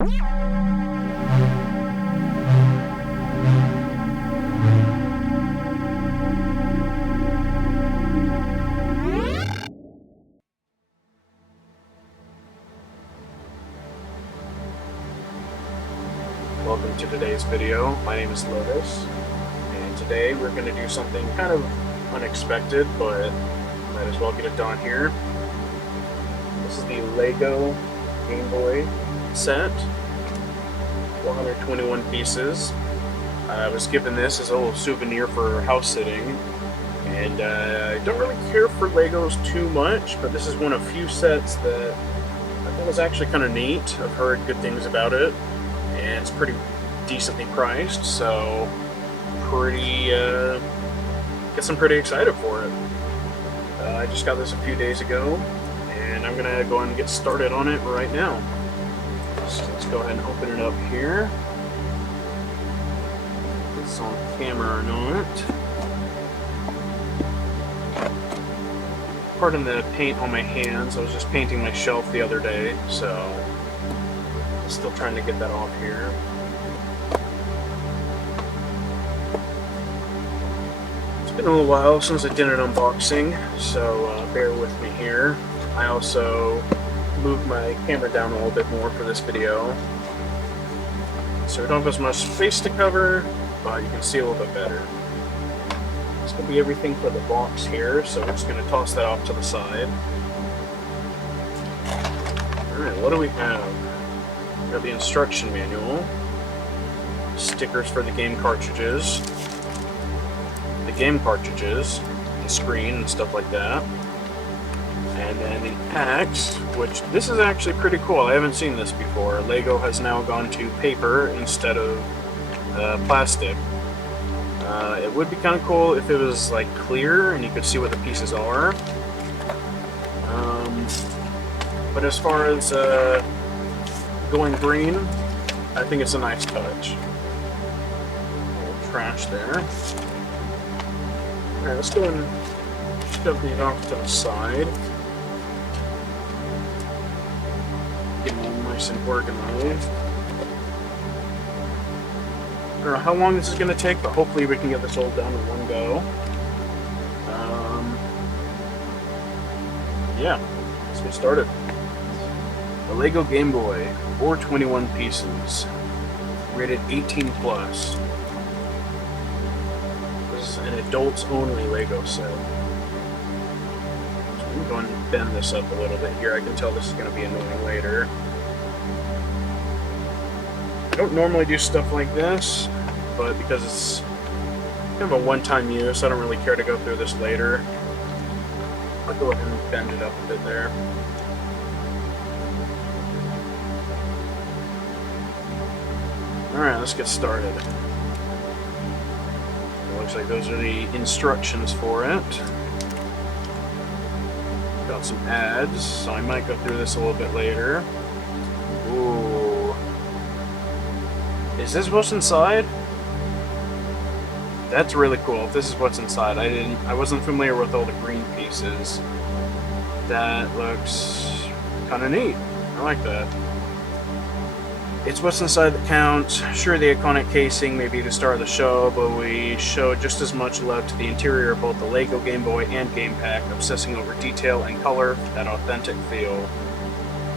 Welcome to today's video. My name is Lotus, and today we're going to do something kind of unexpected, but might as well get it done here. This is the Lego Gameboy set, 121 pieces. I was given this as a little souvenir for house sitting, and I don't really care for Legos too much, but this is one of few sets that I thought was actually kind of neat. I've heard good things about it. And it's pretty decently priced, so guess I'm pretty excited for it. I just got this a few days ago, and I'm gonna go ahead and get started on it right now. So let's go ahead and open it up here. If it's on camera or not. Pardon the paint on my hands. I was just painting my shelf the other day, so still trying to get that off here. It's been a little while since I did an unboxing, so bear with me here. I also moved my camera down a little bit more for this video, so we don't have as much space to cover, but you can see a little bit better. It's going to be everything for the box here, so we're just going to toss that off to the side. Alright, what do we have? We have the instruction manual, stickers for the game cartridges, the screen and stuff like that, and then the packs, which this is actually pretty cool. I haven't seen this before. Lego has now gone to paper instead of plastic. It would be kind of cool if it was like clear and you could see what the pieces are. But as far as going green, I think it's a nice touch. A little trash there. Alright, let's go and shove these off to the side. Get them all nice and organized. I don't know how long this is going to take, but hopefully we can get this all done in one go. Yeah, let's get started. The Lego Game Boy, 421 pieces, rated 18 plus. This is an adults only Lego set. So I'm going to bend this up a little bit here. I can tell this is going to be annoying later. I don't normally do stuff like this, but because it's kind of a one-time use, I don't really care to go through this later. I'll go ahead and bend it up a bit there. Alright, let's get started. It looks like those are the instructions for it. Got some ads, so I might go through this a little bit later. Ooh. Is this what's inside? That's really cool. If this is what's inside, I wasn't familiar with all the green pieces. That looks kind of neat. I like that. It's what's inside that counts. Sure, the iconic casing may be the star of the show, but we show just as much love to the interior of both the Lego Game Boy and Game Pack, obsessing over detail and color, that authentic feel.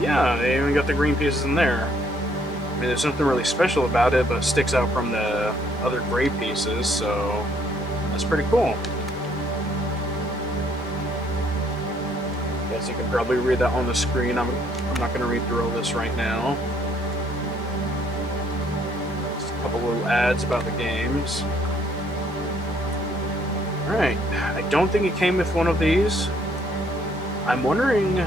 Yeah, they even got the green pieces in there. I mean, there's nothing really special about it, but it sticks out from the other gray pieces, so that's pretty cool. Guess you can probably read that on the screen. I'm not going to read through all this right now. Couple little ads about the games. Alright, I don't think it came with one of these. I'm wondering,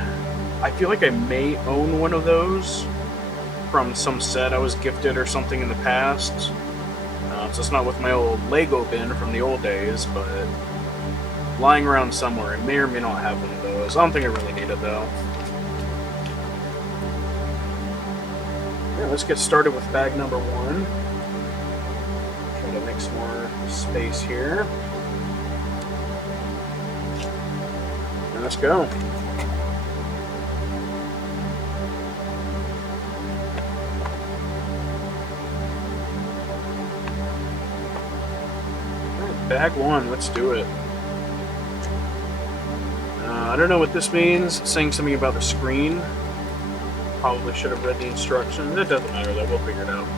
I feel like I may own one of those from some set I was gifted or something in the past. So it's not with my old Lego bin from the old days, but lying around somewhere. I may or may not have one of those. I don't think I really need it though. Yeah, let's get started with bag number one. Try to make some more space here. And let's go. bag one. Let's do it. I don't know what this means. It's saying something about the screen. Probably should have read the instructions. It doesn't matter though. We'll figure it out.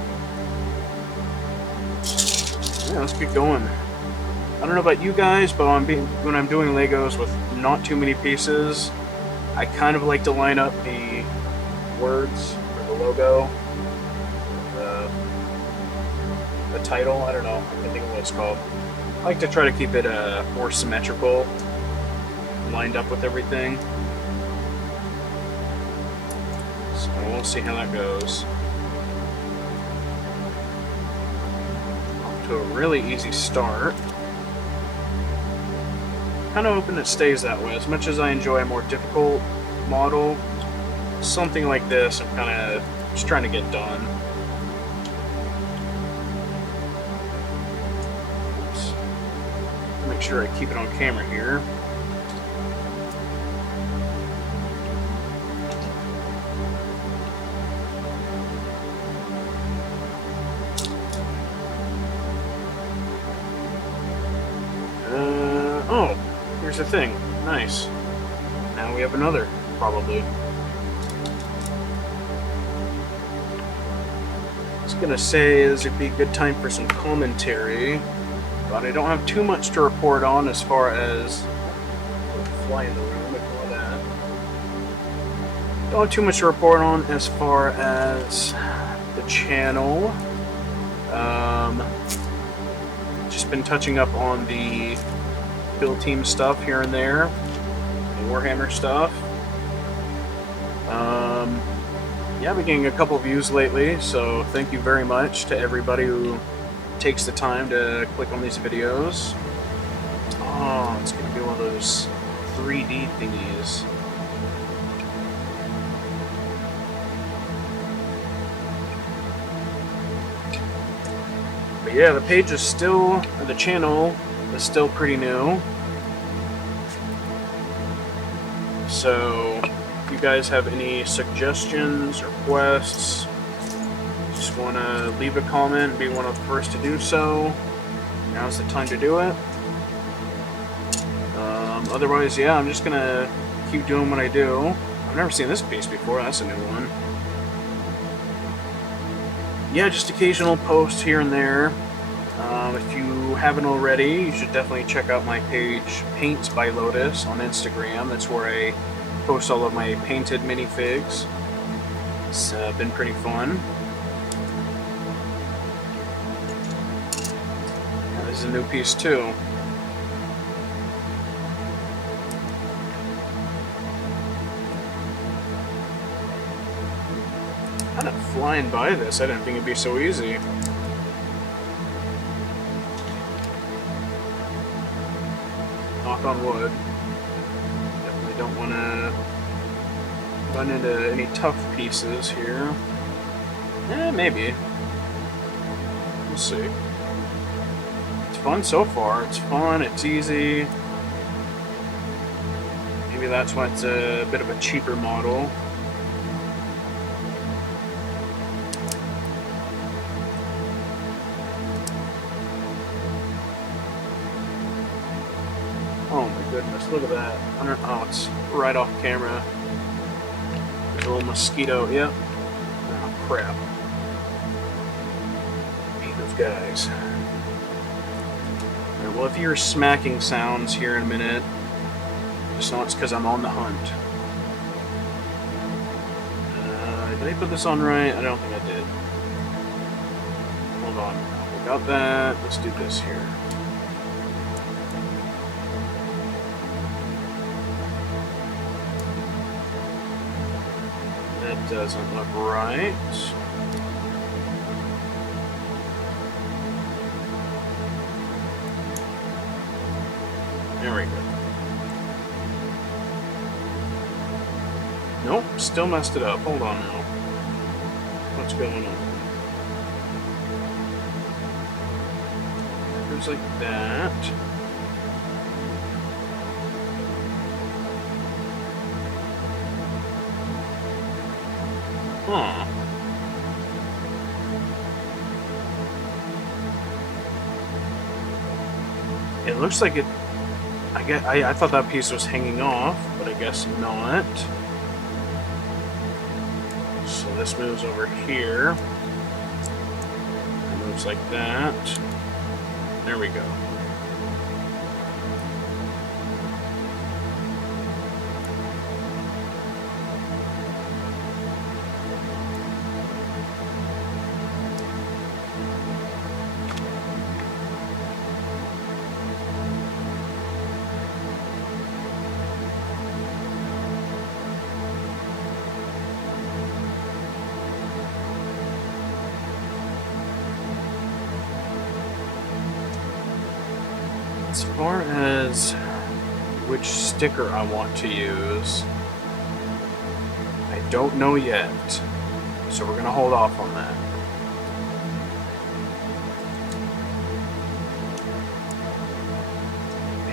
Yeah, let's get going. I don't know about you guys, but when I'm doing Legos with not too many pieces, I kind of like to line up the words or the logo, the title. I don't know. I can't think of what it's called. I like to try to keep it more symmetrical, lined up with everything. So we'll see how that goes. Off to a really easy start. Kind of hoping it stays that way. As much as I enjoy a more difficult model, something like this I'm kind of just trying to get done. Oops. Make sure I keep it on camera here. Oh, here's the thing. Nice. Now we have another, probably. I was gonna say this would be a good time for some commentary, but I don't have too much to report on as far as fly in the room. Ignore that. Don't have too much to report on as far as the channel. Just been touching up on the Build Team stuff here and there, the Warhammer stuff. Yeah, I've been getting a couple views lately, so thank you very much to everybody who takes the time to click on these videos. Oh, it's gonna be one of those 3D thingies. But yeah, the page is still, or the channel is still pretty new. So, if you guys have any suggestions, requests, just want to leave a comment and be one of the first to do so, now's the time to do it. Otherwise, yeah, I'm just going to keep doing what I do. I've never seen this piece before, that's a new one. Yeah, just occasional posts here and there. If you haven't already, you should definitely check out my page, Paints by Lotus, on Instagram. That's where I post all of my painted minifigs. It's been pretty fun. Yeah, this is a new piece too. Kind of flying by this. I didn't think it'd be so easy. Knock on wood. Definitely don't want to run into any tough pieces here. Maybe. We'll see. It's fun so far. It's fun, it's easy. Maybe that's why it's a bit of a cheaper model. Oh my goodness, look at that. Oh, it's right off camera. There's a little mosquito, yep. Oh crap. Beat those guys. Right, well, if you hear smacking sounds here in a minute, just know it's because I'm on the hunt. Did I put this on right? I don't think I did. Hold on. We got that. Let's do this here. That doesn't look right. There we go. Nope, still messed it up. Hold on now. What's going on? It goes like that. Huh. It looks like it. I thought that piece was hanging off, but I guess not. So this moves over here. It moves like that. There we go. As far as which sticker I want to use, I don't know yet, so we're gonna hold off on that.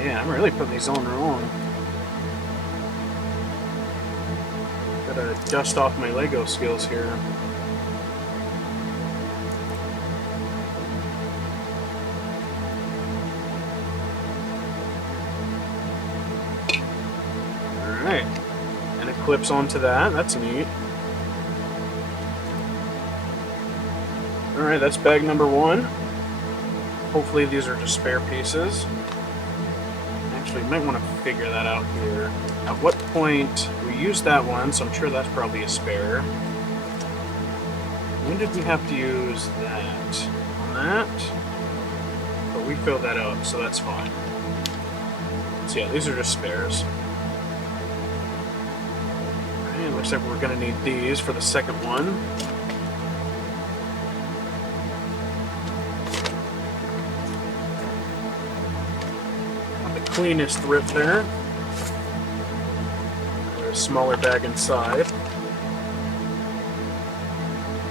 Yeah, I'm really putting these on wrong. Gotta dust off my Lego skills here. Alright. And it clips onto that. That's neat. Alright, that's bag number 1. Hopefully these are just spare pieces. Actually, might want to figure that out here. At what point... We used that one, so I'm sure that's probably a spare. When did we have to use that? On that? But we filled that out, so that's fine. So yeah, these are just spares. Okay, looks like we're going to need these for the second one. Not the cleanest rip there. A smaller bag inside.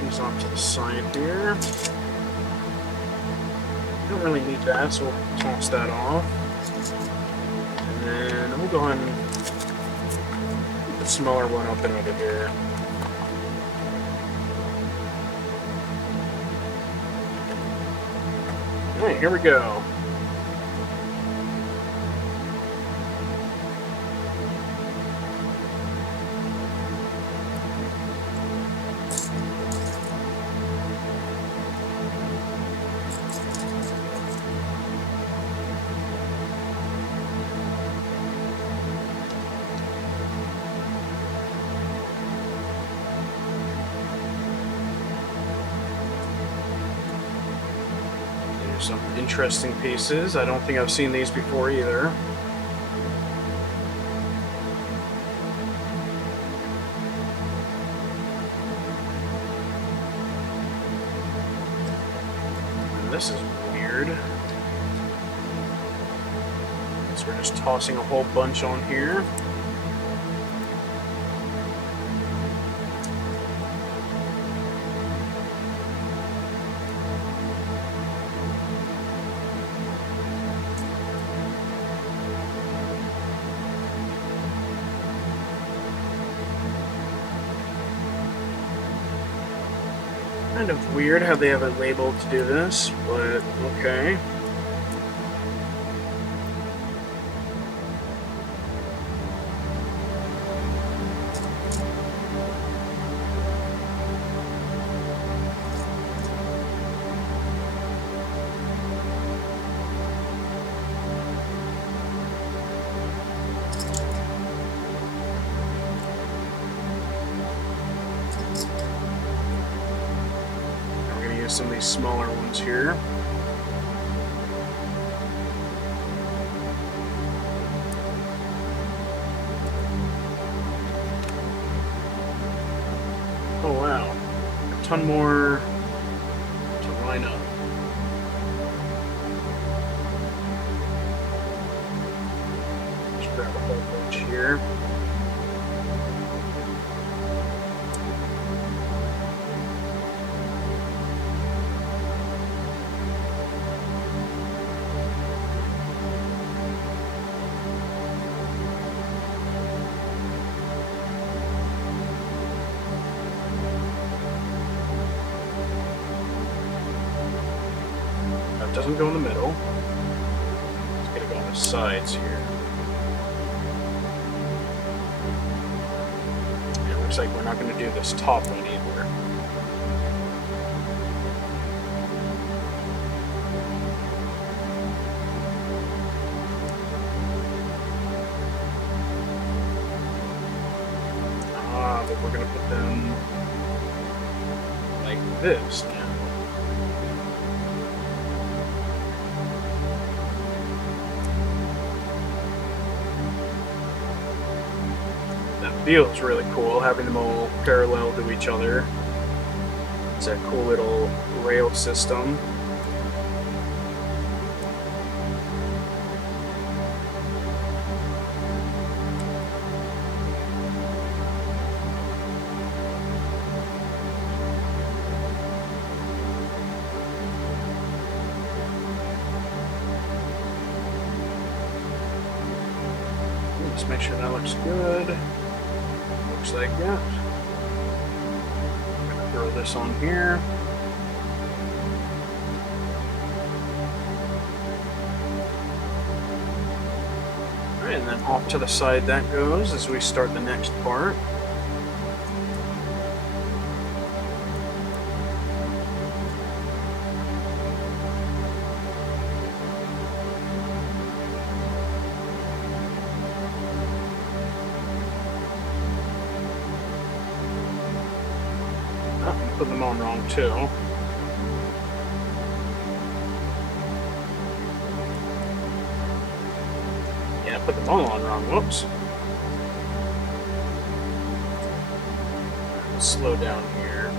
These off to the side here. Don't really need that, so we'll toss that off. And then we'll go ahead and put the smaller one up and over here. Alright, here we go. Some interesting pieces. I don't think I've seen these before either. And this is weird. So we're just tossing a whole bunch on here. Kind of weird how they have it labeled to do this, but okay. Some of these smaller ones here. Oh wow, a ton more to line up. Just grab a whole bunch here. Doesn't go in the middle. Gotta go on the sides here. It looks like we're not gonna do this top one either. But we're gonna put them like this now. That feels really cool, having them all parallel to each other. It's a cool little rail system. Just make sure that looks good. Looks like that. I'm gonna throw this on here. Alright, and then off to the side that goes as we start the next part. Put them on wrong too. Yeah, put them all on wrong. Whoops. Slow down here.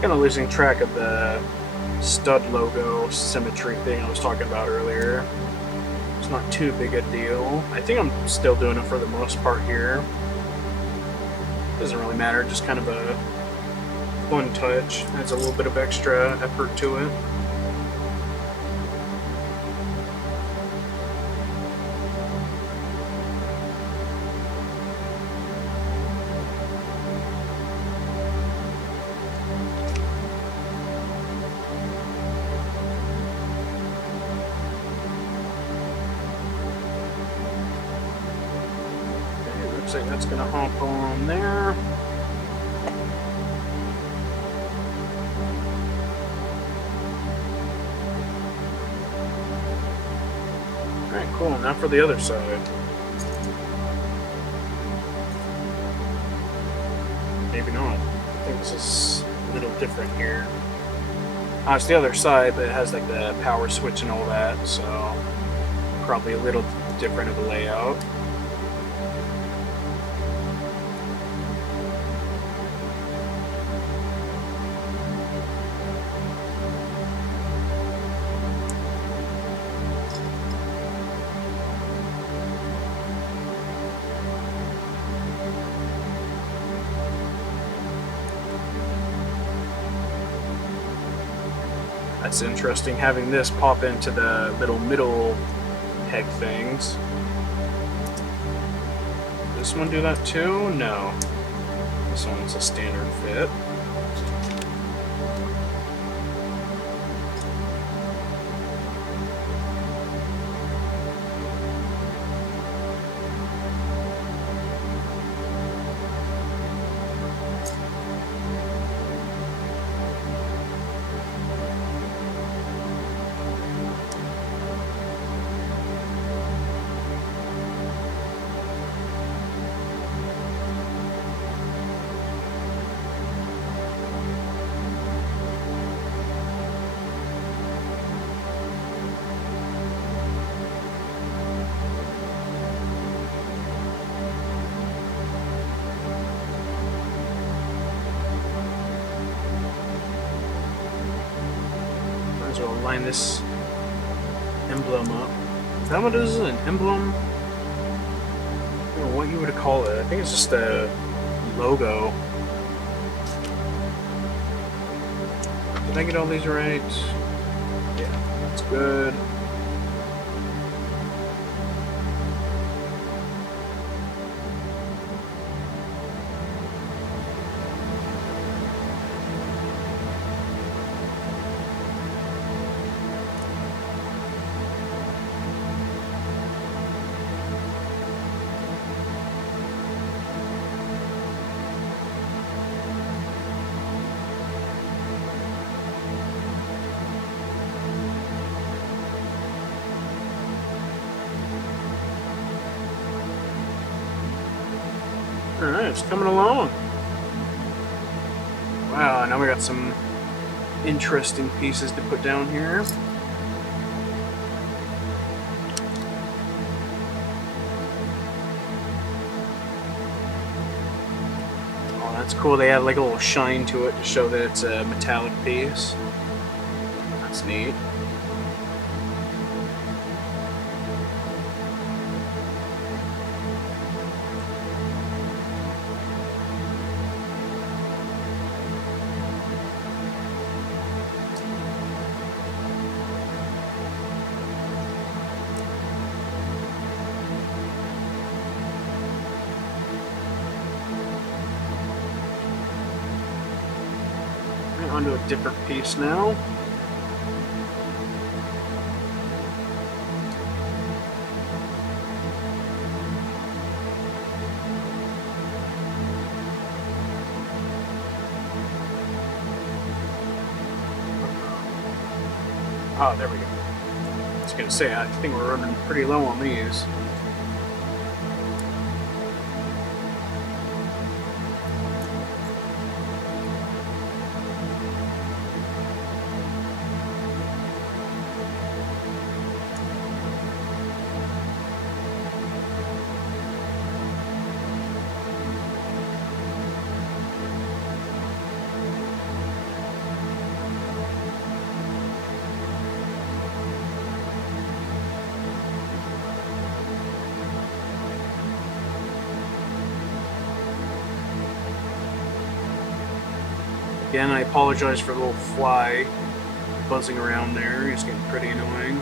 Kind of losing track of the stud logo symmetry thing I was talking about earlier. It's not too big a deal. I think I'm still doing it for the most part here. Doesn't really matter, just kind of a fun touch. Adds a little bit of extra effort to it. Looks like that's gonna hop on there. Alright, cool. Now for the other side. Maybe not. I think this is a little different here. It's the other side, but it has like the power switch and all that, so probably a little different of a layout. That's interesting, having this pop into the little middle peg things. This one do that too? No. This one's a standard fit. as well line this emblem up. Is that what it is? An emblem? I don't know what you would call it. I think it's just a logo. Did I get all these right? Yeah, that's good. Alright, it's coming along. Wow, now we got some interesting pieces to put down here. Oh, that's cool. They have like a little shine to it to show that it's a metallic piece. That's neat. Onto a different piece now. Oh, there we go. I was gonna say, I think we're running pretty low on these. Again, I apologize for the little fly buzzing around there. It's getting pretty annoying.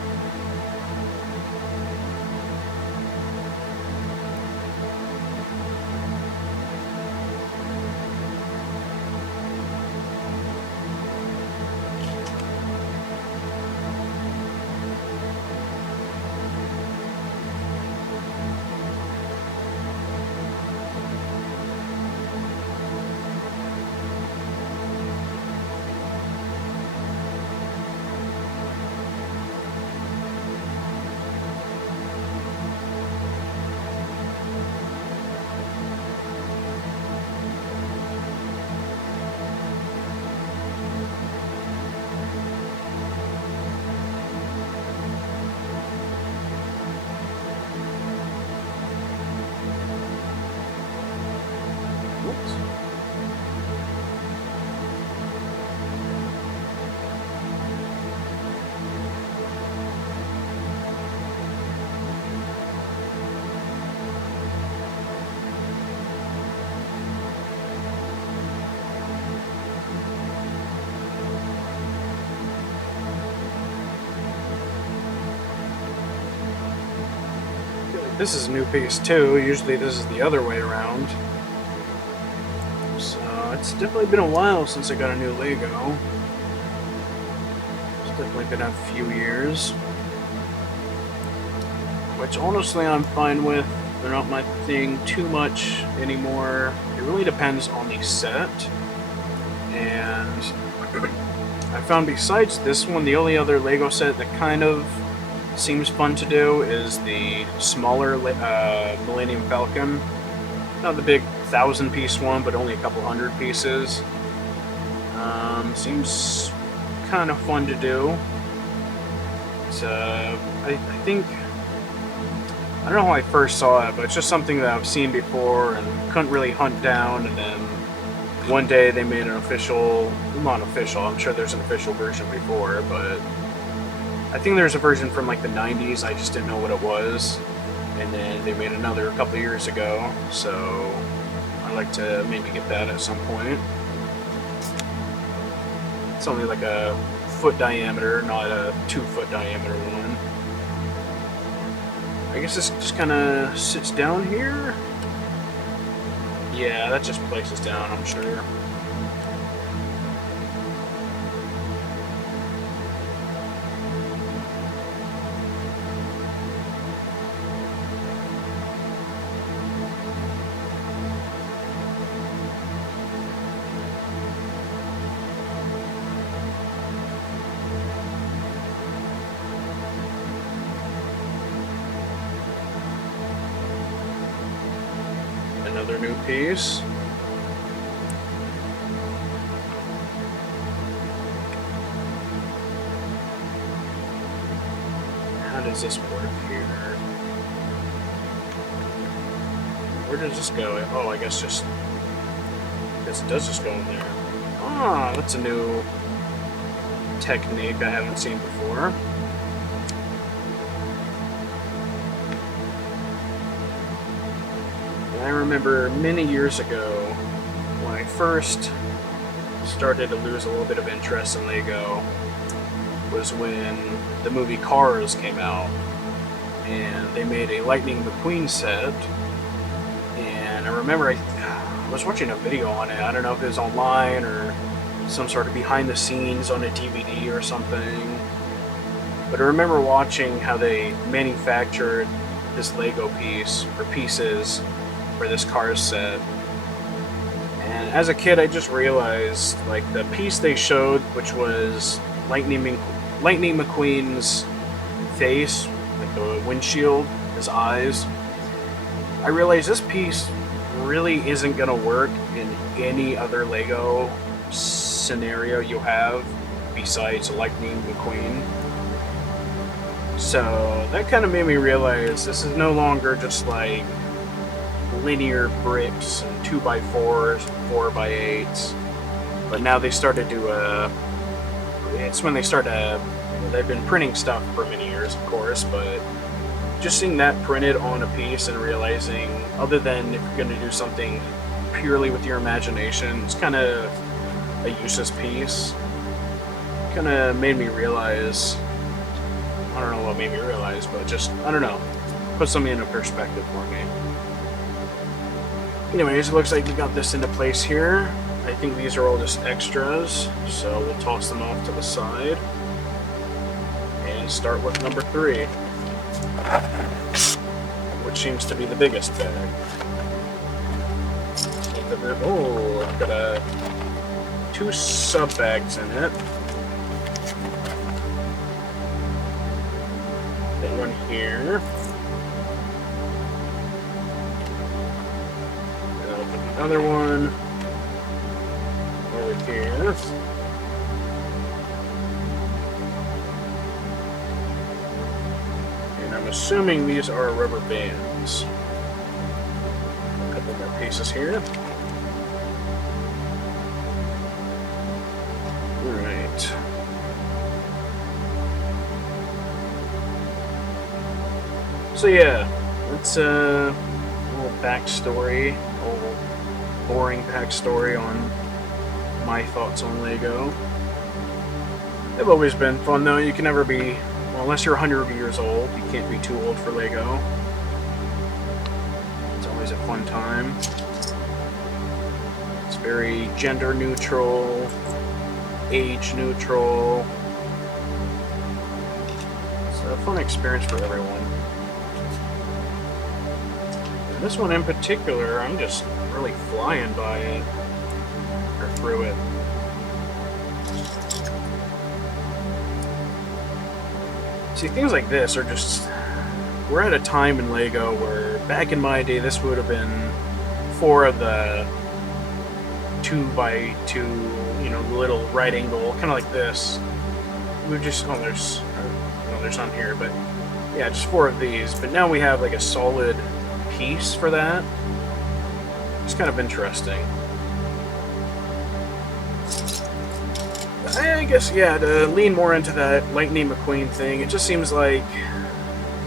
This is a new piece too. Usually this is the other way around. So it's definitely been a while since I got a new Lego. It's definitely been a few years. Which honestly I'm fine with. They're not my thing too much anymore. It really depends on the set. And I found besides this one, the only other Lego set that kind of seems fun to do is the smaller Millennium Falcon. Not the big 1,000-piece one, but only a couple hundred pieces. Seems kind of fun to do. It's, I think, I don't know how I first saw it, but it's just something that I've seen before and couldn't really hunt down, and then one day they made an official, not official, I'm sure there's an official version before, but I think there's a version from like the 90s, I just didn't know what it was. And then they made another a couple years ago, so I'd like to maybe get that at some point. It's only like a foot diameter, not a 2-foot diameter one. I guess this just kind of sits down here. Yeah, that just places down, I'm sure. Another new piece. How does this work here? Where does this go? Oh, I guess just... I guess it does just go in there. Ah, that's a new technique I haven't seen before. I remember many years ago when I first started to lose a little bit of interest in Lego was when the movie Cars came out and they made a Lightning McQueen set, and I remember I was watching a video on it. I don't know if it was online or some sort of behind the scenes on a DVD or something, but I remember watching how they manufactured this Lego piece or pieces for this Cars set. And as a kid, I just realized, like, the piece they showed, which was Lightning McQueen's face, like the windshield, his eyes, I realized this piece really isn't going to work in any other Lego scenario you have besides Lightning McQueen. So that kind of made me realize this is no longer just like linear bricks and 2x4s, 4x8s, but now they started to it's when they started they've been printing stuff for many years, of course, but just seeing that printed on a piece and realizing, other than if you're going to do something purely with your imagination, it's kind of a useless piece. Kind of made me realize, I don't know what made me realize, but just, I don't know, put something into perspective for me. Anyways, it looks like we got this into place here. I think these are all just extras, so we'll toss them off to the side and start with number 3, which seems to be the biggest bag. Oh, I've got 2 sub bags in it. Then one here. Another one over here. And I'm assuming these are rubber bands. A couple more pieces here. Alright. So yeah, that's a little backstory, a little boring backstory on my thoughts on Lego. They've always been fun though. You can never be, well, unless you're 100 years old, you can't be too old for Lego. It's always a fun time. It's very gender neutral, age neutral. It's a fun experience for everyone. And this one in particular, I'm just really flying by it, or through it. See, things like this are just, we're at a time in Lego where back in my day this would have been 4 of the 2x2, you know, little right angle, kind of like this. We just, oh, there's none here, but yeah, just 4 of these. But now we have like a solid piece for that. It's kind of interesting. I guess, yeah, to lean more into that Lightning McQueen thing, it just seems like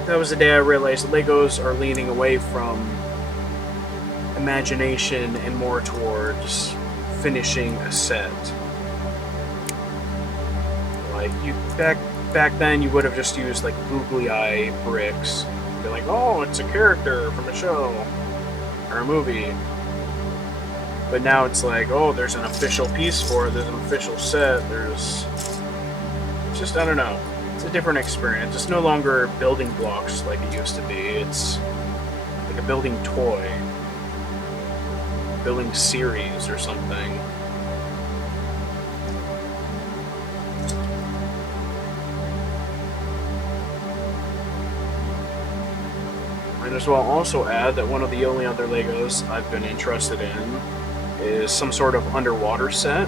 that was the day I realized Legos are leaning away from imagination and more towards finishing a set. Like, back then, you would have just used, like, googly eye bricks. Be like, oh, it's a character from a show or a movie. But now it's like, oh, there's an official piece for it, there's an official set, there's... It's just, I don't know. It's a different experience. It's no longer building blocks like it used to be. It's like a building toy. Building series or something. Might as well also add that one of the only other Legos I've been interested in is some sort of underwater set.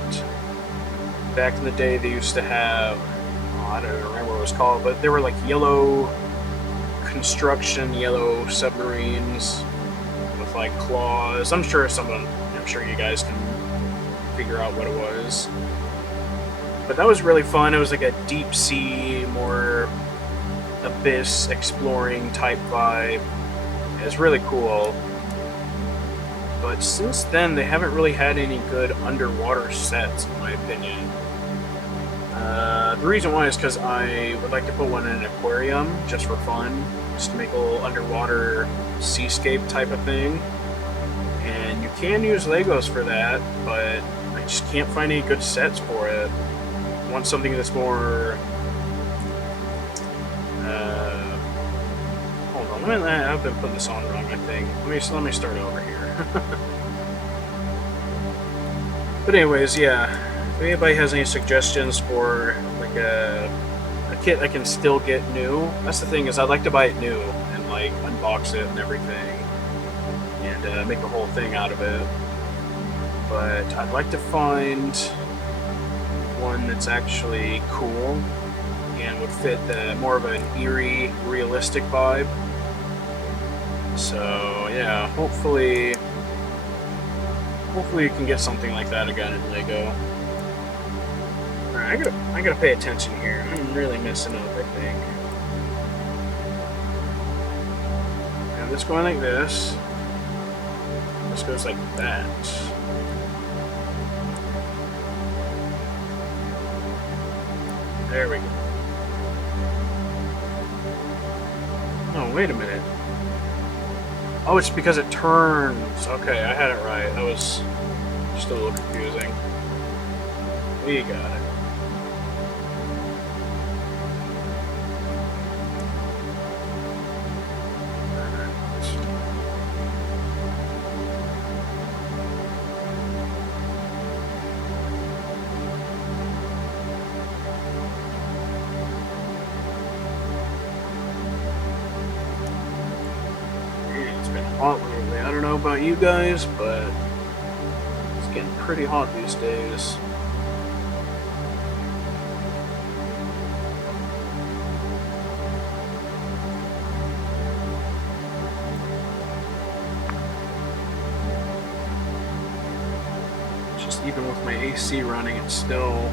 Back in the day, they used to have, oh, I don't remember what it was called, but they were like yellow construction, yellow submarines with like claws. I'm sure you guys can figure out what it was. But that was really fun. It was like a deep sea, more abyss exploring type vibe. It was really cool. But since then, they haven't really had any good underwater sets, in my opinion. The reason why is because I would like to put one in an aquarium, just for fun. Just to make a little underwater seascape type of thing. And you can use Legos for that, but I just can't find any good sets for it. I want something that's more... hold on, I've been putting this on wrong, I think. Let me start over here. But anyways, yeah, if anybody has any suggestions for like a kit I can still get new, that's the thing, is I'd like to buy it new and like unbox it and everything and make a whole thing out of it. But I'd like to find one that's actually cool and would fit more of an eerie, realistic vibe. So yeah, hopefully you can get something like that again in Lego. Alright, I gotta pay attention here. I'm really messing up, I think. And this going like this. This goes like that. There we go. Oh, wait a minute. Oh, it's because it turns. Okay, I had it right. That was just a little confusing. We got it. Hot lately. I don't know about you guys, but it's getting pretty hot these days. Just even with my AC running, it's still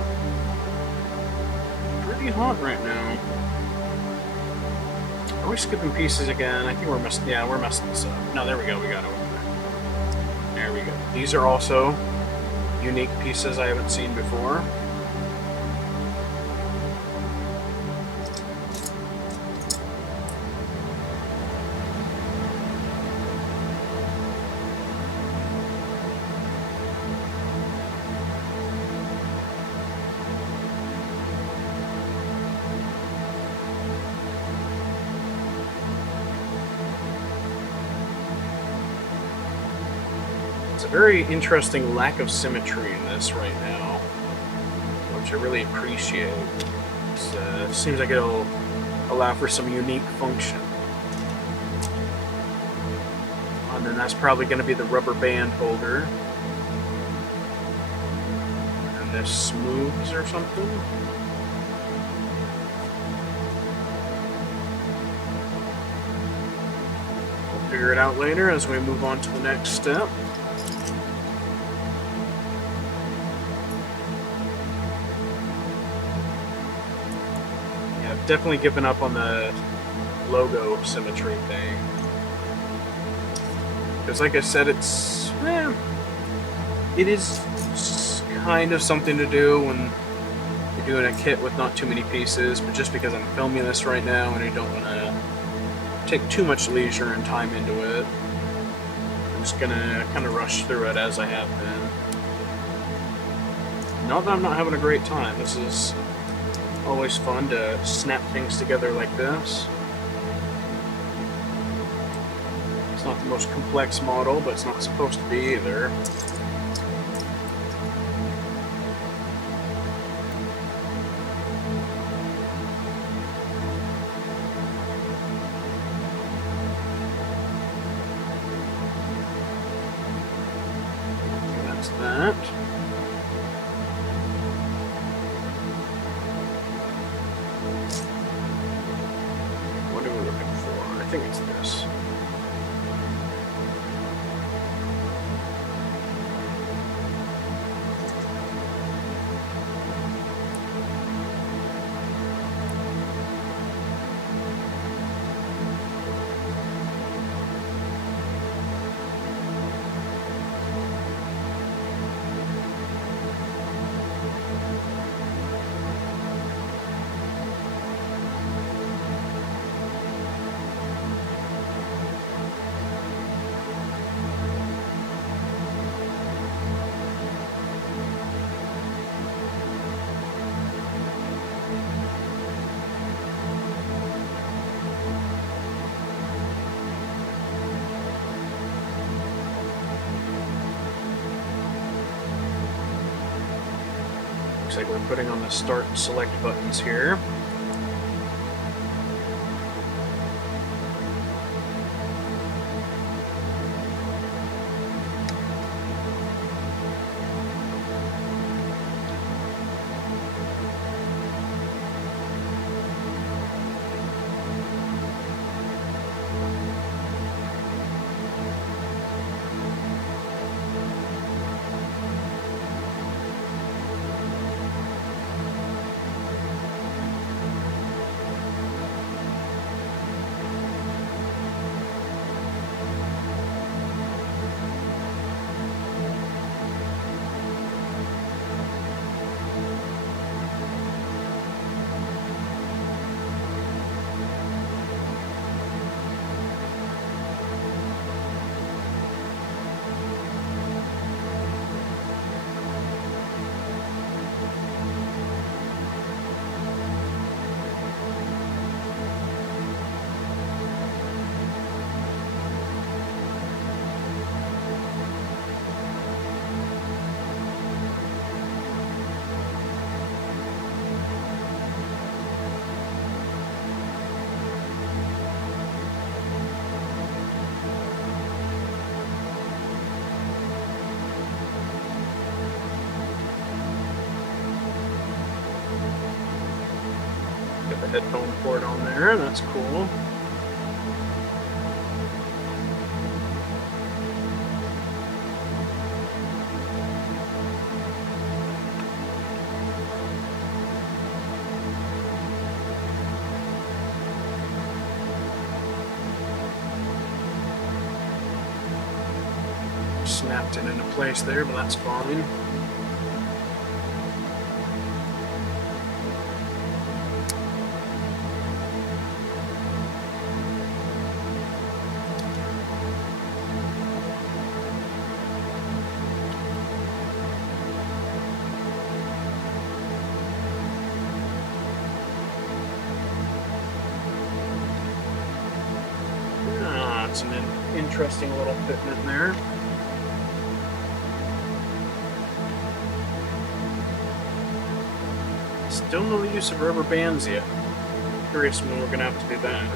pretty hot right now. Are we skipping pieces again? I think we're messing this up. No, there we go. We got it. There we go. These are also unique pieces I haven't seen before. It's a very interesting lack of symmetry in this right now, which I really appreciate. It seems like it'll allow for some unique function. And then that's probably going to be the rubber band holder. And this smooths or something. We'll figure it out later as we move on to the next step. definitely given up on the logo symmetry thing. Because like I said, it is kind of something to do when you're doing a kit with not too many pieces, but just because I'm filming this right now and I don't want to take too much leisure and time into it, I'm just gonna kind of rush through it as I have been. Not that I'm not having a great time. This is always fun to snap things together like this. It's not the most complex model, but it's not supposed to be either. That's that. What are we looking for? I think it's this. Looks like we're putting on the start and select buttons here. Got the headphone port on there, that's cool. Snapped it into place there, but that's fine. It's an interesting little fitment there. Still no use of rubber bands yet. Curious when we're gonna have to do that.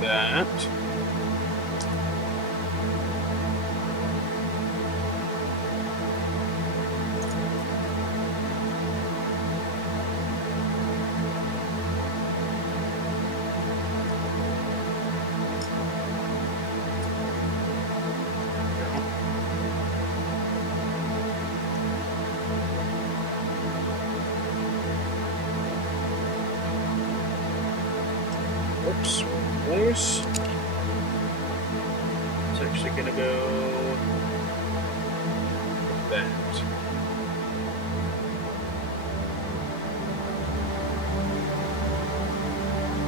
that. Oops, place. It's actually gonna go like that.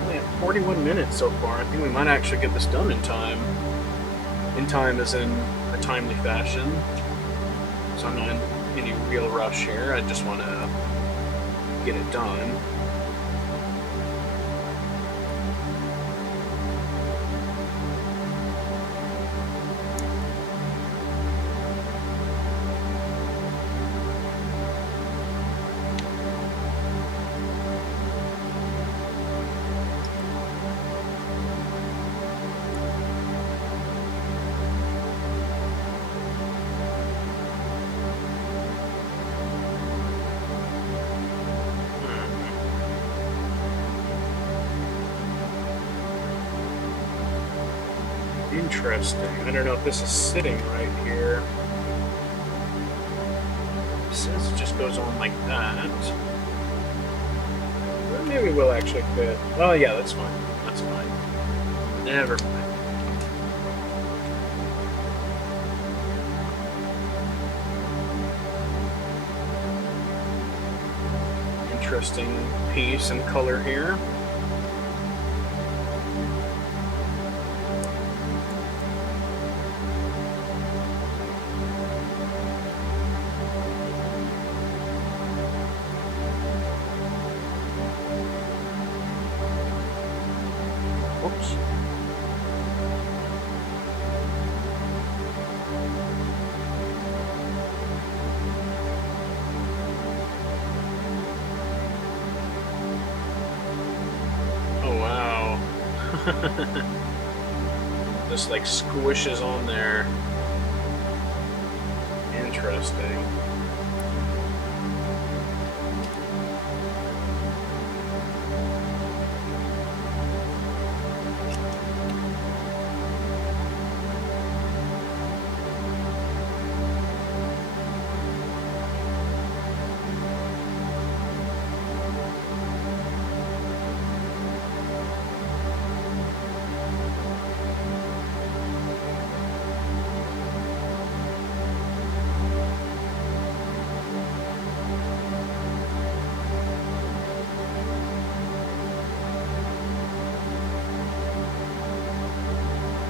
Only at 41 minutes so far. I think we might actually get this done in time. In time as in a timely fashion. So I'm not in any real rush here. I just want to get it done. Interesting. I don't know if this is sitting right here. It says it just goes on like that. Well, maybe we'll actually fit. Oh yeah, that's fine. That's fine. Never mind. Interesting piece and color here. Oops. Oh wow. Just like squishes on there. Interesting.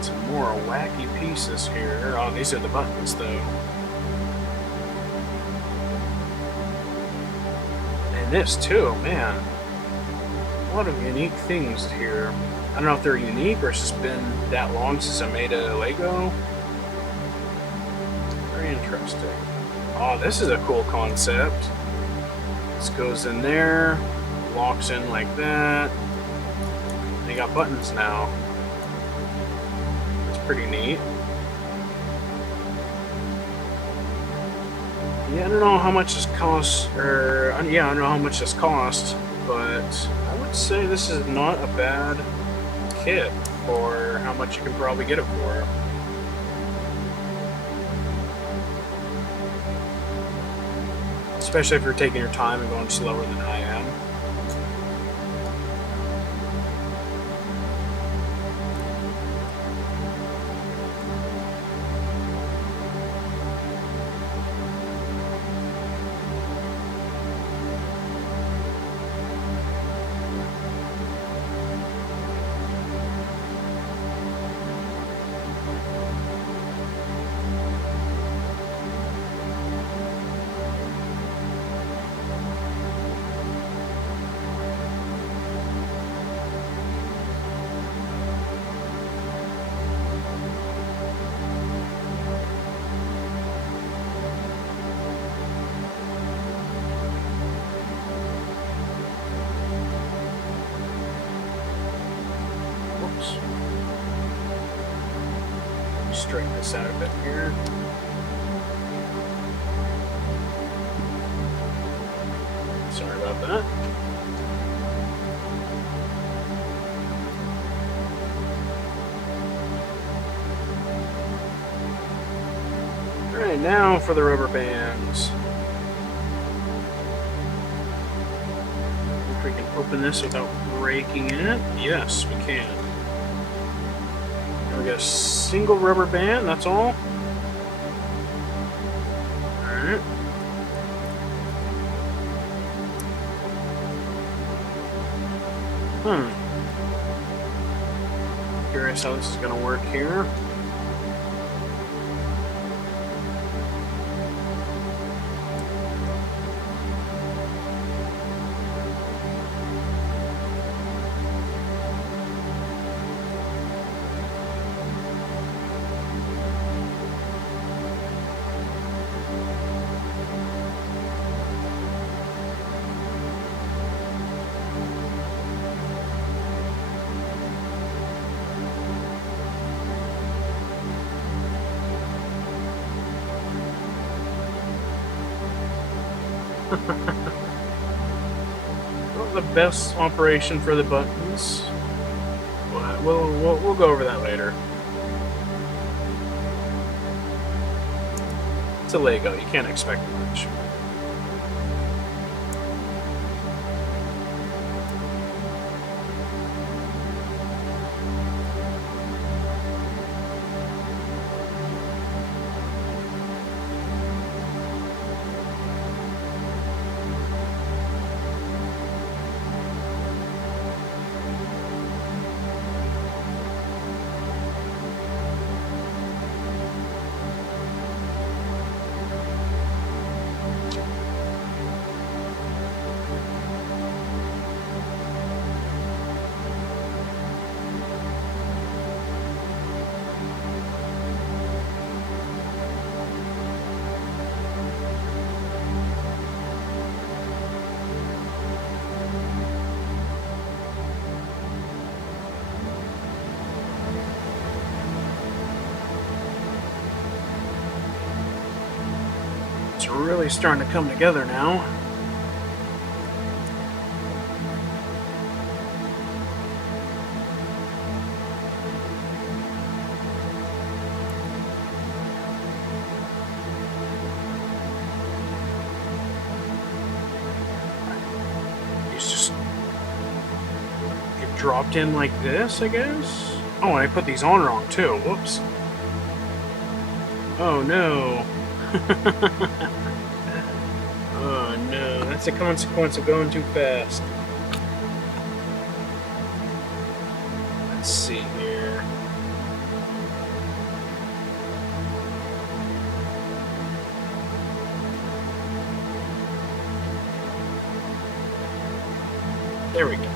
Some more wacky pieces here. Oh, these are the buttons though. And this too, man. A lot of unique things here. I don't know if they're unique or it's just been that long since I made a Lego. Very interesting. Oh, this is a cool concept. This goes in there, locks in like that. They got buttons now. That's pretty neat. Yeah, I don't know how much this costs, or yeah, I don't know how much this costs, but I would say this is not a bad kit for how much you can probably get it for. Especially if you're taking your time and going slower than I am. Straighten this out a bit here. Sorry about that. Alright, now for the rubber bands. If we can open this without breaking it. Yes, we can. And we got a single rubber band, that's all. Alright. Curious how this is going to work here. Not the best operation for the buttons. But we'll go over that later. It's a Lego. You can't expect much. It's really starting to come together now. He's just get dropped in like this, I guess. Oh, and I put these on wrong too. Whoops. Oh no. Oh no, that's a consequence of going too fast. Let's see here. There we go.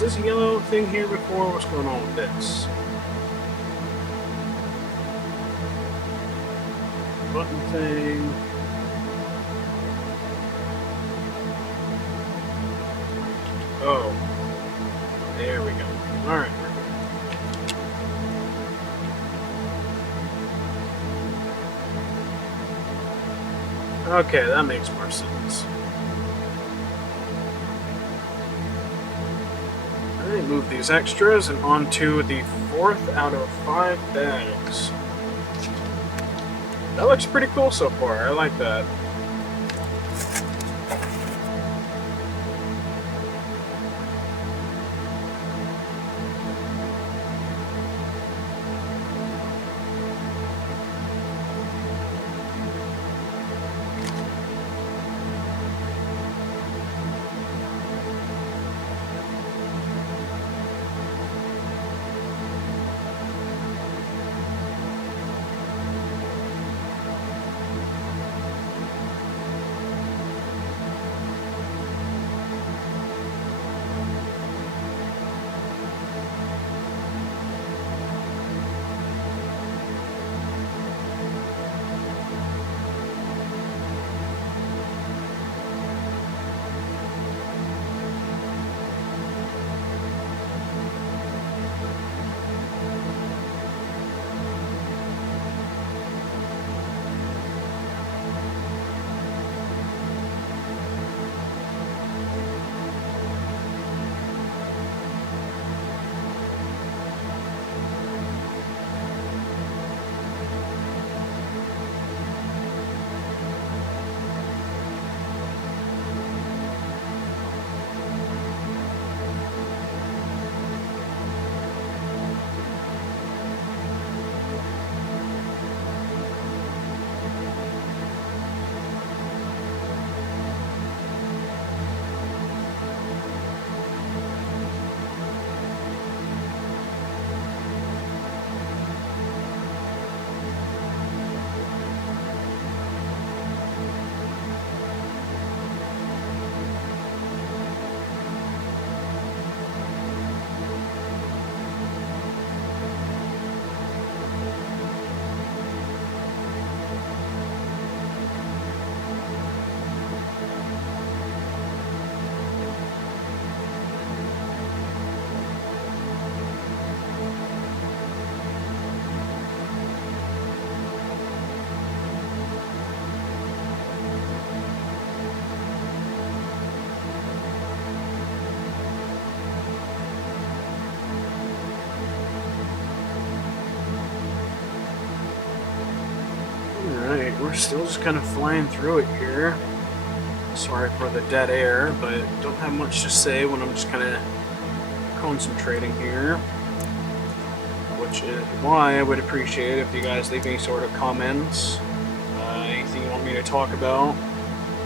Was this yellow thing here before? What's going on with this? Button thing. Oh. There we go. Alright. Okay, that makes more sense. Alright, move these extras and onto the 4th out of 5 bags. That looks pretty cool so far. I like that. Alright, we're still just kind of flying through it here. Sorry for the dead air, but don't have much to say when I'm just kind of concentrating here. Which is why I would appreciate if you guys leave any sort of comments. Anything you want me to talk about.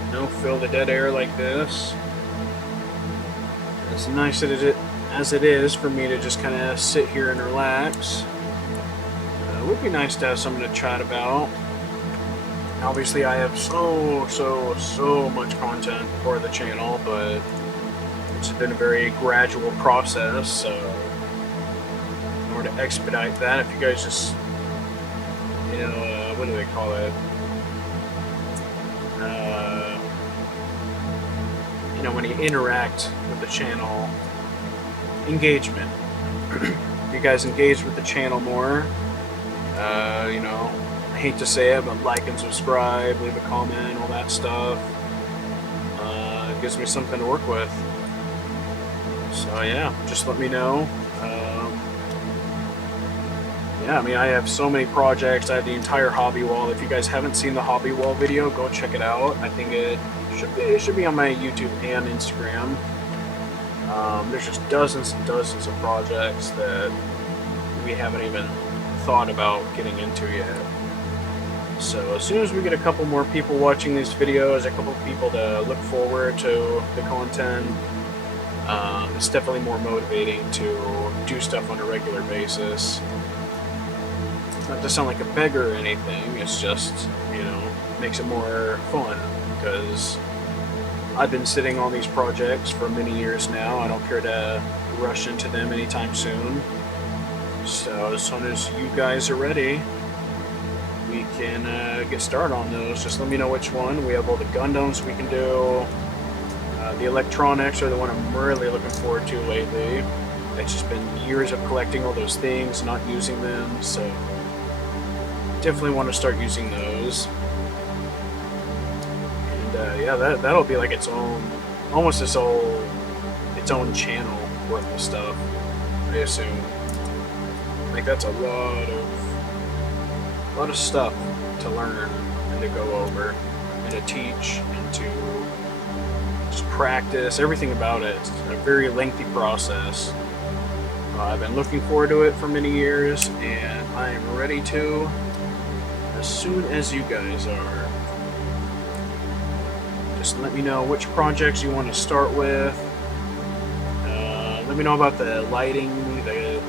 You know, fill the dead air like this. As nice as it is for me to just kind of sit here and relax. It would be nice to have something to chat about. Obviously, I have so much content for the channel, but it's been a very gradual process, so in order to expedite that, if you guys just, you know, what do they call it? You know, when you interact with the channel, engagement. If you guys engage with the channel more, you know, I hate to say it, but like and subscribe, leave a comment, all that stuff. It gives me something to work with. So yeah, just let me know. Yeah, I mean, I have so many projects. I have the entire hobby wall. If you guys haven't seen the hobby wall video, go check it out. I think it should be on my YouTube and Instagram. There's just dozens and dozens of projects that we haven't even thought about getting into yet. So as soon as we get a couple more people watching these videos, a couple of people to look forward to the content, it's definitely more motivating to do stuff on a regular basis. Not to sound like a beggar or anything, it's just, you know, makes it more fun, because I've been sitting on these projects for many years now. I don't care to rush into them anytime soon. So as soon as you guys are ready, we can get started on those. Just let me know which one. We have all the Gundams we can do. The electronics are the one I'm really looking forward to lately. It's just been years of collecting all those things, not using them, so definitely want to start using those. And yeah, that'll be like its own, almost its own channel worth of stuff, I assume. Like, that's a lot of stuff to learn and to go over and to teach and to just practice everything about it. It's a very lengthy process. I've been looking forward to it for many years, and I am ready to as soon as you guys are. Just let me know which projects you want to start with. Let me know about the lighting, the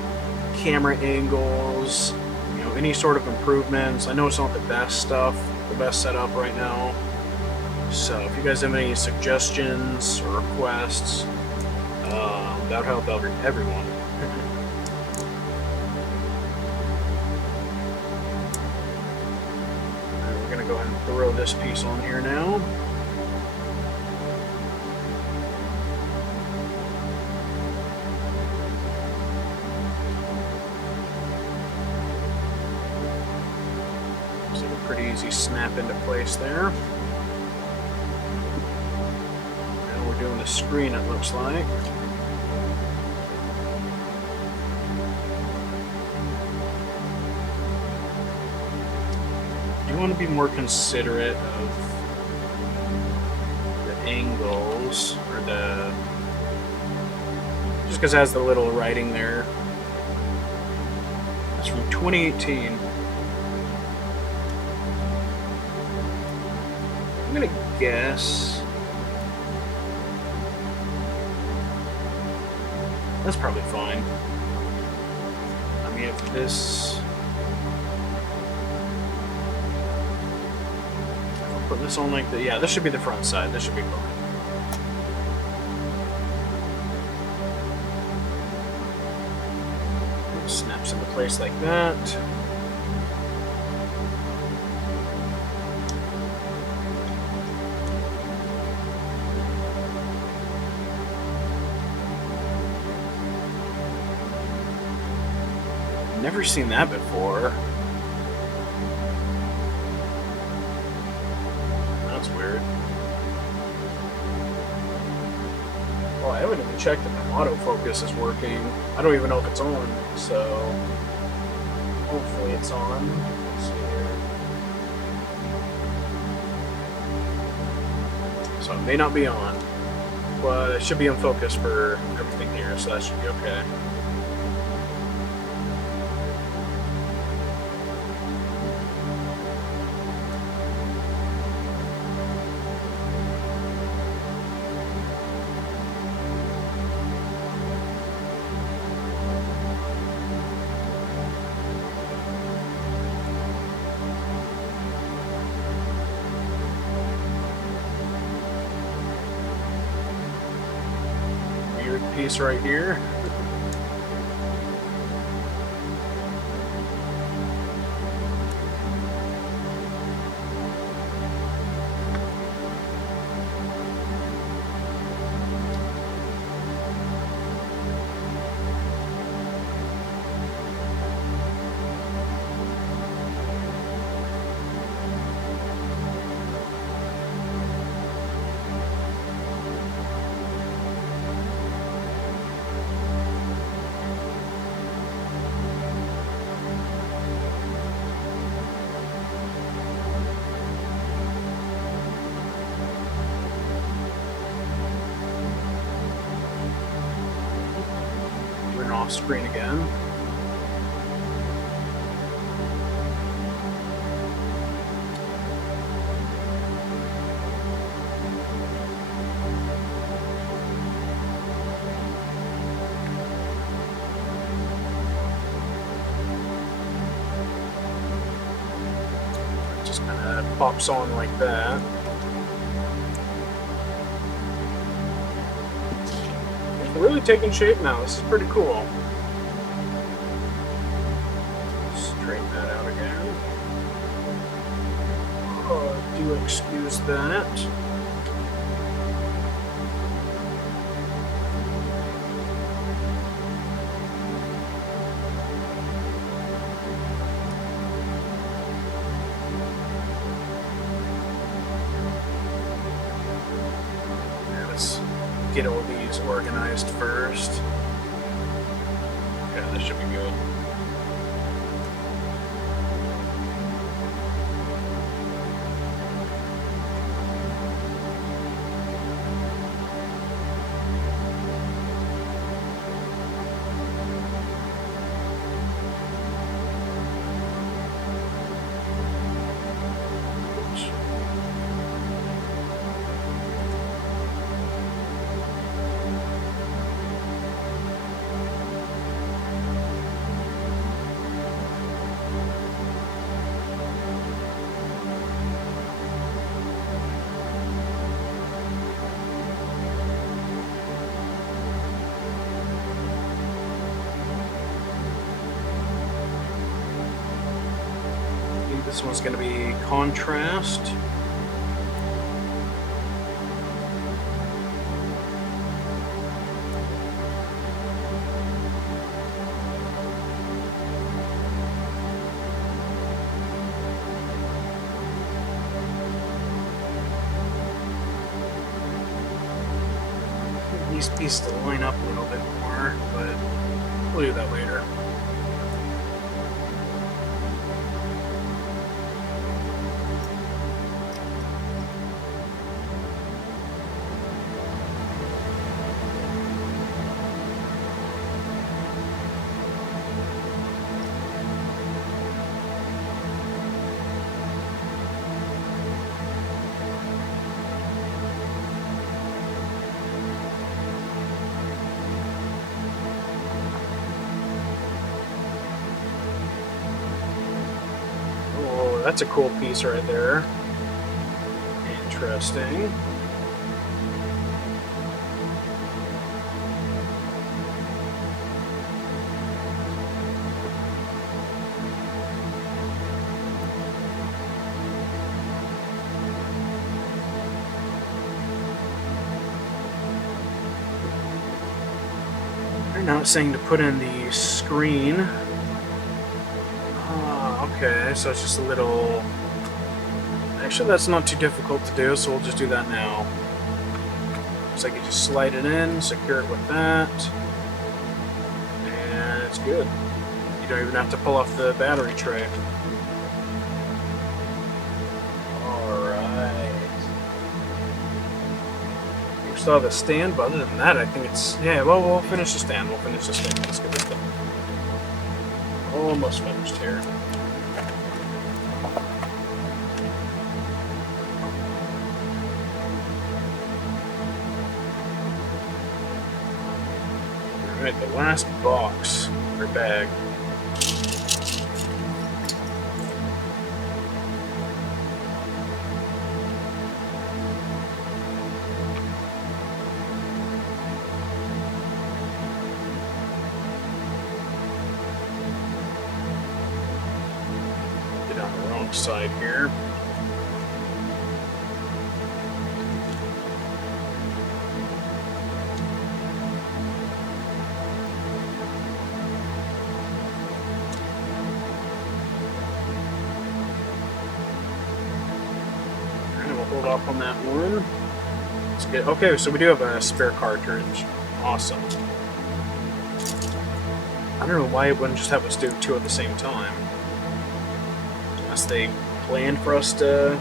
camera angles, you know, any sort of improvements. I know it's not the best stuff, the best setup right now. So if you guys have any suggestions or requests, that would help out everyone. We're going to go ahead and throw this piece on here now. Pretty easy snap into place there. Now we're doing the screen, it looks like. I do want to be more considerate of the angles, or the, just because it has the little writing there. It's from 2018. I'm gonna guess that's probably fine. I mean, if this, I'll put this on like the, yeah, this should be the front side. This should be fine. It snaps into place like that. Never seen that before. That's weird. Well, I haven't even checked if the autofocus is working. I don't even know if it's on, so hopefully it's on. Let's see here. So it may not be on, but it should be in focus for everything here, so that should be okay. Piece right here. Off screen again. Just kind of pops on like that. It's really taking shape now. This is pretty cool. Straighten that out again. Oh, do excuse that. Let's get all these organized first. Yeah, this should be good. This one's going to be contrast. These pieces to line up a little bit more, but we'll do that later. That's a cool piece right there. Interesting. They're now saying to put in the screen. Okay, so it's just a little... Actually, that's not too difficult to do, so we'll just do that now. Looks like you just slide it in, secure it with that, and it's good. You don't even have to pull off the battery tray. Alright. still have a stand, but other than that, I think it's... Yeah, well, we'll finish the stand. We'll finish the stand. Let's get this done. Almost finished here. Alright, the last box, or bag. Get on the wrong side here. Hold off on that one. Let's get, okay, so we do have a spare cartridge. Awesome. I don't know why it wouldn't just have us do two at the same time. Unless they planned for us to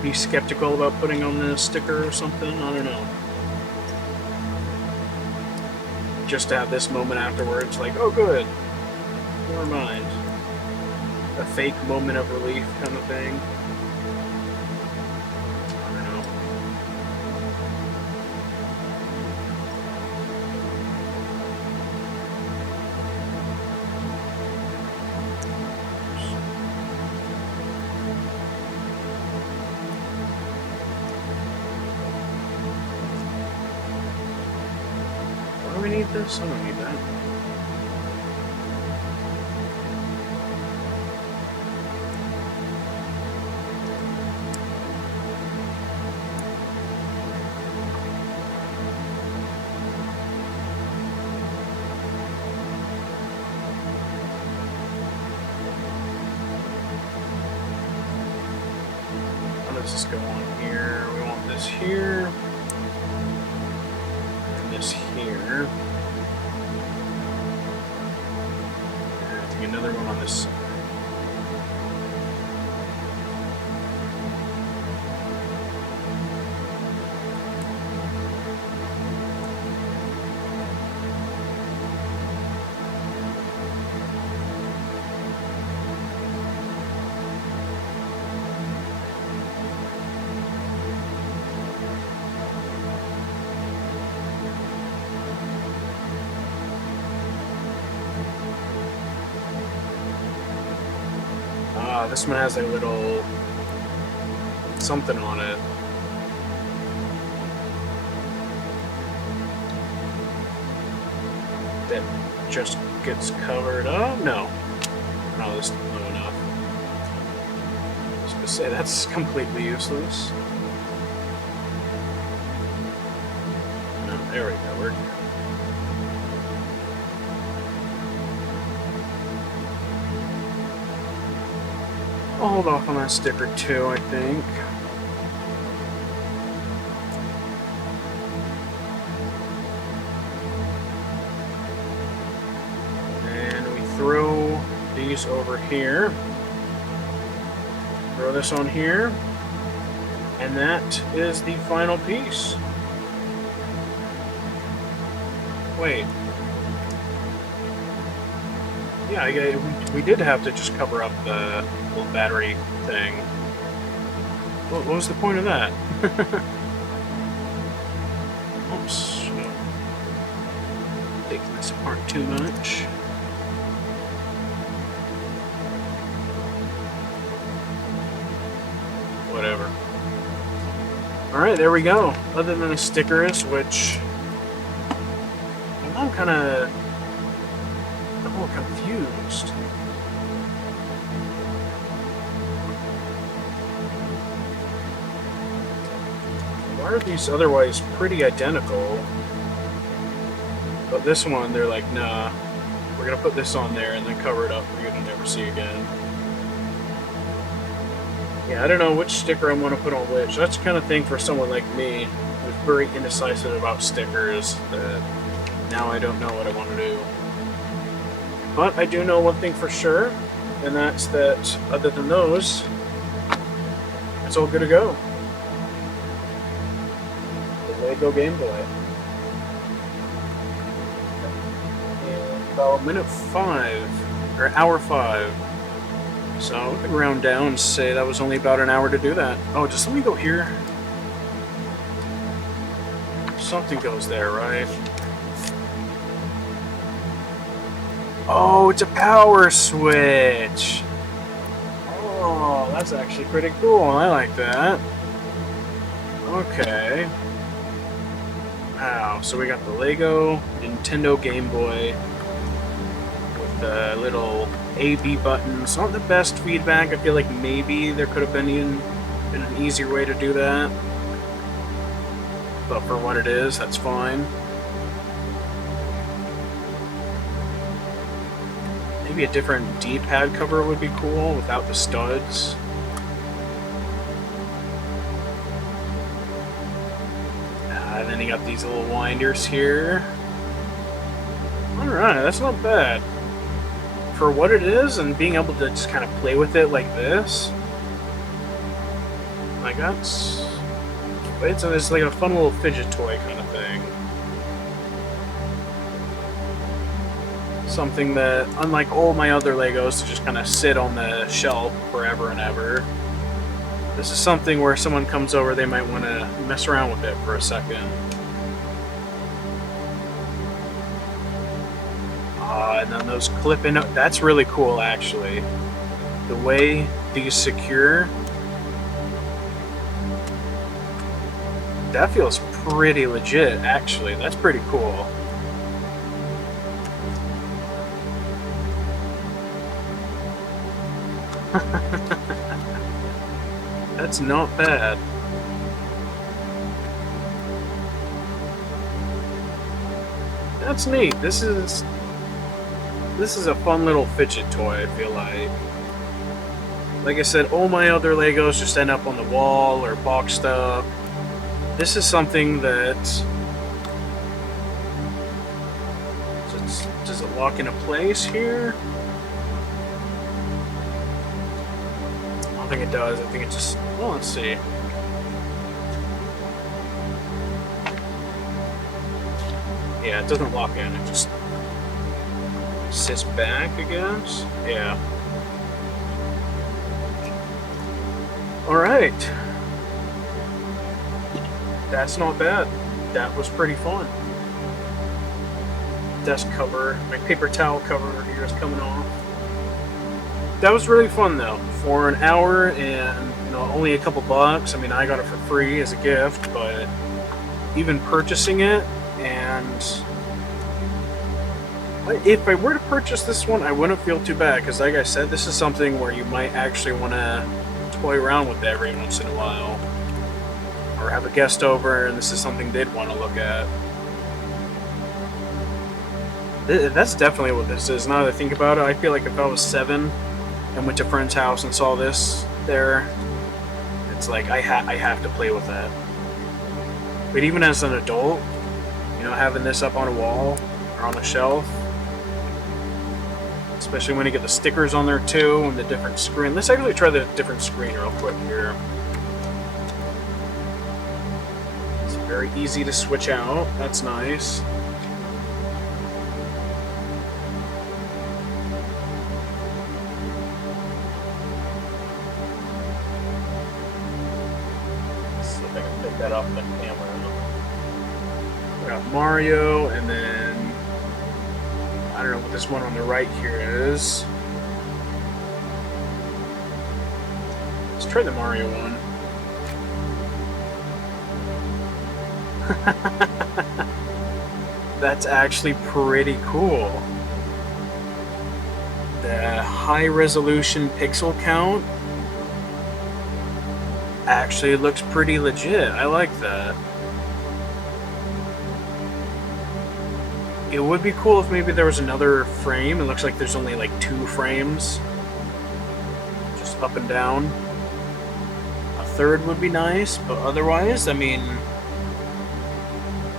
be skeptical about putting on the sticker or something. I don't know. Just to have this moment afterwards, like, oh good, never mind. A fake moment of relief kind of thing. Do we need this? I don't need that. How does this go on here? We want this here. This here. And I think another one on this side. This one has a little something on it. That just gets covered up? No. No, this is low enough. I was gonna say, that's completely useless. No, there we go. We're good. I'll hold off on that sticker too, I think. And we throw these over here. Throw this on here. And that is the final piece. Wait. Yeah, we did have to just cover up the little battery thing. What was the point of that? Oops. Taking this apart too much. Whatever. Alright, there we go. Other than the stickers, which... I'm kind of... I'm a little confused. Why are these otherwise pretty identical? But this one, they're like, nah, we're gonna put this on there and then cover it up for you to never see again. Yeah, I don't know which sticker I want to put on which. That's the kind of thing for someone like me, who's very indecisive about stickers, that now I don't know what I want to do. But I do know one thing for sure, and that's that, other than those, it's all good to go. Lego Game Boy. And about minute 5, or hour 5. So we can round down and say that was only about an hour to do that. Oh, just let me go here. Something goes there, right? Oh, it's a power switch. Oh, that's actually pretty cool. I like that. Okay. Wow, so we got the Lego Nintendo Game Boy with the little A-B buttons. Not the best feedback. I feel like maybe there could have been an easier way to do that. But for what it is, that's fine. Maybe a different D-pad cover would be cool without the studs. And then you got these little winders here. Alright, that's not bad. For what it is, and being able to just kind of play with it like this, like it's like a fun little fidget toy kind of thing. Something that, unlike all my other Legos, to just kind of sit on the shelf forever and ever. This is something where someone comes over, they might want to mess around with it for a second. And then those clip-in, that's really cool actually. The way these secure, that feels pretty legit actually. That's pretty cool. That's not bad. That's neat. This is a fun little fidget toy, I feel like. Like I said, all my other Legos just end up on the wall or boxed up. This is something that... Does it lock into place here? I don't think it does. I think it just... Well, let's see. Yeah, it doesn't lock in. It just sits back, I guess. Yeah. Alright. That's not bad. That was pretty fun. Desk cover, my paper towel cover here is coming off. That was really fun though. For an hour and only a couple bucks. I mean, I got it for free as a gift, but even purchasing it, and if I were to purchase this one, I wouldn't feel too bad because, like I said, this is something where you might actually want to toy around with it every once in a while, or have a guest over and this is something they'd want to look at. That's definitely what this is. Now that I think about it, I feel like if I was 7 and went to a friend's house and saw this there, it's like I have to play with that. But even as an adult, having this up on a wall or on a shelf, especially when you get the stickers on there too and the different screen. Let's actually try the different screen real quick here. It's very easy to switch out. That's nice. That off the camera. We got Mario, and then I don't know what this one on the right here is. Let's try the Mario one. That's actually pretty cool. The high resolution pixel count actually looks pretty legit. I like that. It would be cool if maybe there was another frame. It looks like there's only like 2 frames, just up and down. A third would be nice, but otherwise, I mean,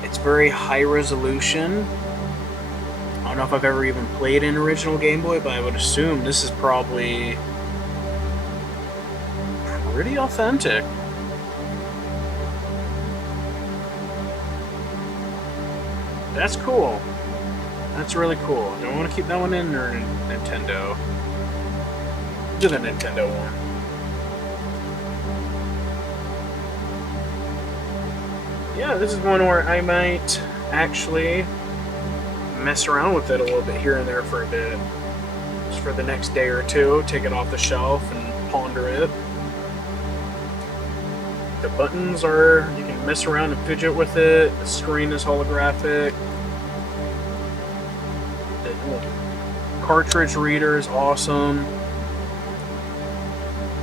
it's very high resolution. I don't know if I've ever even played an original Game Boy, but I would assume this is probably pretty authentic. That's cool. That's really cool. Do I want to keep that one in or Nintendo? Do the Nintendo one. Yeah, this is one where I might actually mess around with it a little bit here and there for a bit. Just for the next day or two, take it off the shelf and ponder it. The buttons are, you can mess around and fidget with it. The screen is holographic. The cartridge reader is awesome.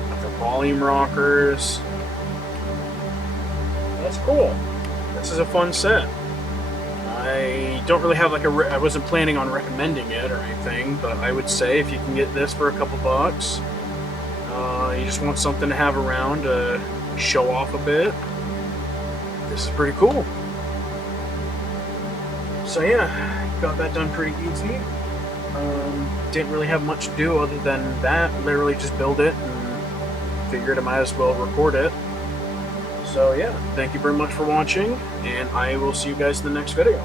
Got the volume rockers. That's cool. This is a fun set. I don't really have like I wasn't planning on recommending it or anything, but I would say if you can get this for a couple bucks, you just want something to have around to show off a bit, this is pretty cool. So yeah, got that done pretty easy. Didn't really have much to do other than that. Literally just build it and figured I might as well record it. So yeah, thank you very much for watching, and I will see you guys in the next video.